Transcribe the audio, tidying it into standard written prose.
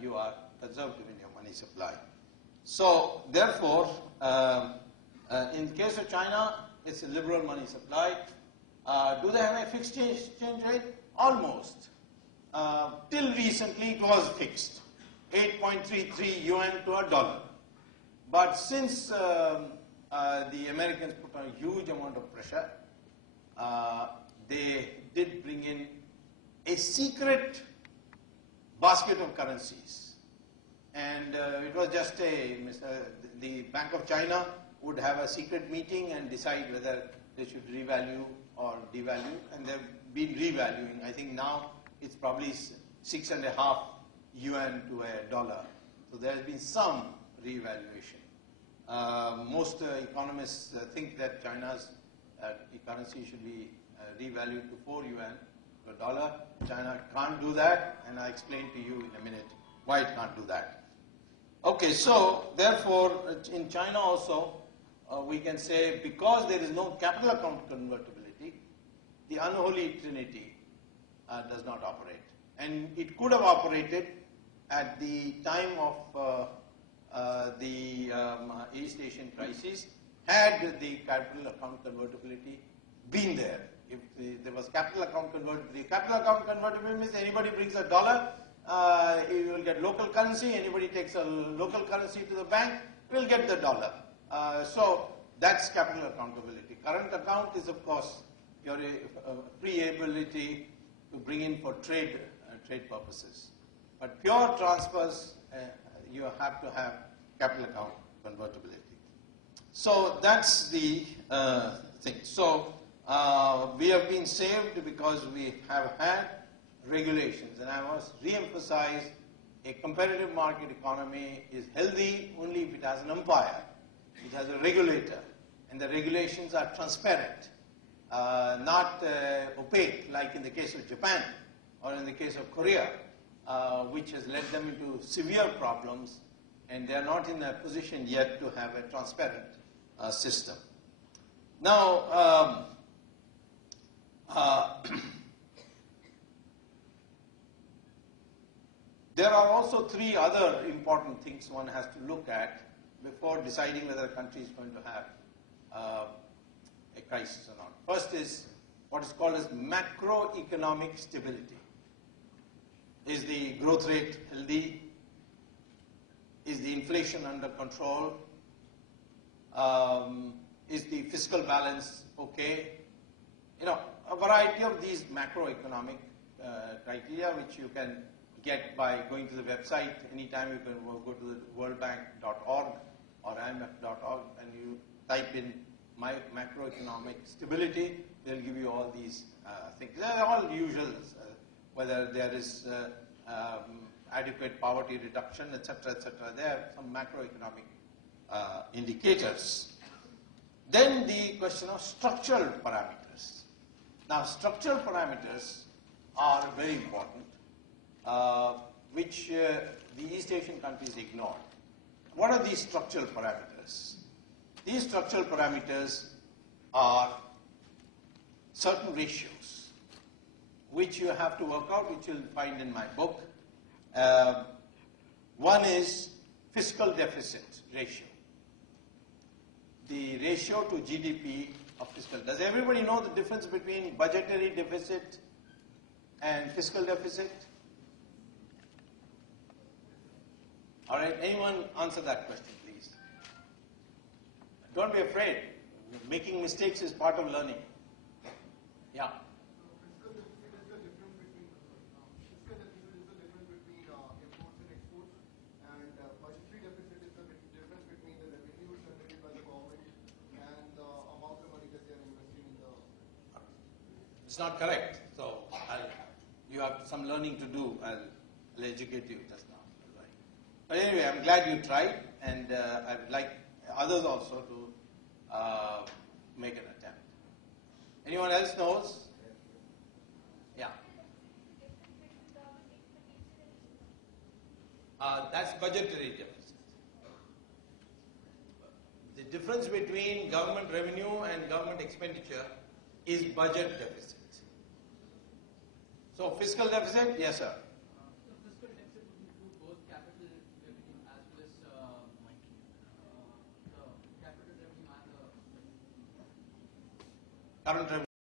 you are conservative in your money supply. So therefore, in the case of China, it's a liberal money supply. Do they have a fixed exchange rate? Almost. Till recently, it was fixed, 8.33 yuan to a dollar. But since the Americans put on a huge amount of pressure, they did bring in a secret basket of currencies. And it was just the Bank of China would have a secret meeting and decide whether they should revalue or devalue, and they've been revaluing. I think now it's probably 6.5 yuan to a dollar. So there has been some revaluation. Most economists think that China's currency should be revalued to 4 yuan to a dollar. China can't do that, and I'll explain to you in a minute why it can't do that. Okay, so therefore, in China also, we can say because there is no capital account convertibility, the unholy trinity does not operate. And it could have operated at the time of the East Asian crisis had the capital account convertibility been there. If there was capital account convertibility, capital account convertibility means anybody brings a dollar, you will get local currency. Anybody takes a local currency to the bank, will get the dollar. So that's capital accountability. Current account is, of course, your free ability to bring in for trade purposes. But pure transfers, you have to have capital account convertibility. So that's the thing. So we have been saved because we have had regulations, and I must re-emphasize, a competitive market economy is healthy only if it has an umpire. It has a regulator, and the regulations are transparent, not opaque, like in the case of Japan or in the case of Korea, which has led them into severe problems, and they are not in a position yet to have a transparent system. Now, there are also three other important things one has to look at before deciding whether a country is going to have a crisis or not. First is what is called as macroeconomic stability. Is the growth rate healthy? Is the inflation under control? Is the fiscal balance okay? You know, a variety of these macroeconomic criteria which you can get by going to the website. Anytime you can go to the worldbank.org or IMF.org and you type in macroeconomic stability, they'll give you all these things. They're all usuals, whether there is adequate poverty reduction, etc., etc. There are some macroeconomic indicators. Then the question of structural parameters. Now, structural parameters are very important, which the East Asian countries ignored. What are these structural parameters? These structural parameters are certain ratios, which you have to work out, which you'll find in my book. One is fiscal deficit ratio. The ratio to GDP of fiscal. Does everybody know the difference between budgetary deficit and fiscal deficit? All right, anyone answer that question, please? Don't be afraid. Making mistakes is part of learning. Yeah. Fiscal deficit is the difference between imports and exports, and budgetary deficit is the difference between the revenues generated by the government and the amount of money that they are investing in the. It's not correct. So you have some learning to do. I'll educate you just now. Right. But anyway, I'm glad you tried, and I'd like others also to make an attempt. Anyone else knows? Yeah. That's budgetary deficit. The difference between government revenue and government expenditure is budget deficit. So fiscal deficit, yes sir. Fiscal deficit would include both current revenue.